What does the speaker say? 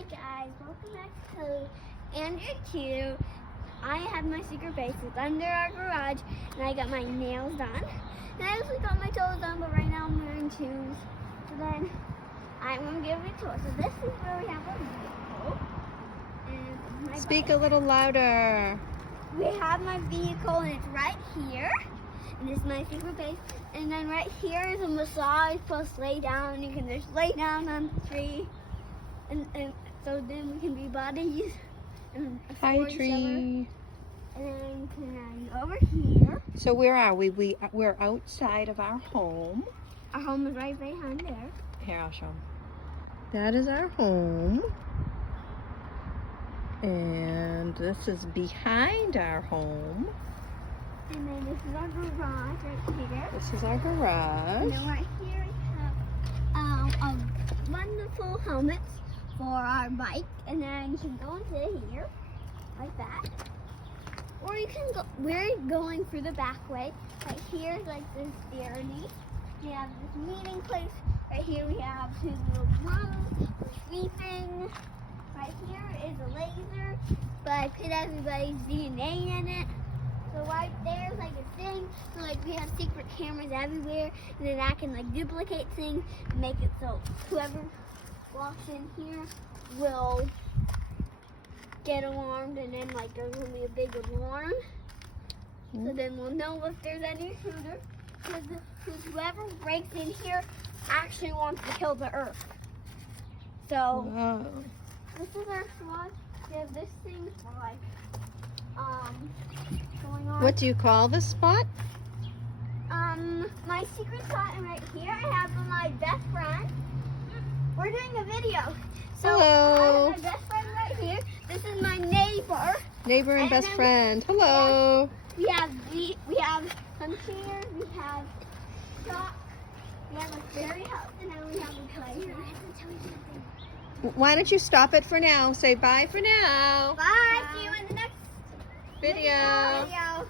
Hi guys, welcome back to Andrew Q. I have my secret base. It's under our garage, and I got my nails done. And I also got my toes done, but right now I'm wearing shoes. So then I'm gonna give it a tour. So this is where we have our vehicle. And my Speak bike. a little louder. We have my vehicle, and it's right here. And this is my secret base. And then right here is a massage plus lay down. You can just lay down on the tree. And so then we can be buddies. And Hi, support each tree. other. And then we can over here. So where are we? We're outside of our home. Our home is right behind there. Here, I'll show 'em. That is our home. And this is behind our home. And then this is our garage right here. This is our And garage. then right here we have a wonderful helmets for our bike. And then you can go into here like that. Or you can go, we're going through the back way. Right here is like this dairy. We have this meeting place. Right here we have two little rooms for sleeping. Right here is a laser, but I put everybody's DNA in it. So right there's like a thing. So like we have secret cameras everywhere, and then I can like duplicate things and make it so whoever walks in here will get alarmed, and then like there's gonna be a big alarm. So then we'll know if there's any intruder, because whoever breaks in here actually wants to kill the Earth. So Wow. this is our spot. We have this thing for like going on. What do you call this spot? My secret spot, and right here I have my best friend. We're doing a video. So Hello. I have my best friend right here. This is my neighbor. Neighbor and And best then friend. Hello. We have some chairs, we have shop, we have a fairy house, and then we have a playground. I have to tell you something. Why don't you stop it for now? Say bye for now. Bye. See you in the next Video. video.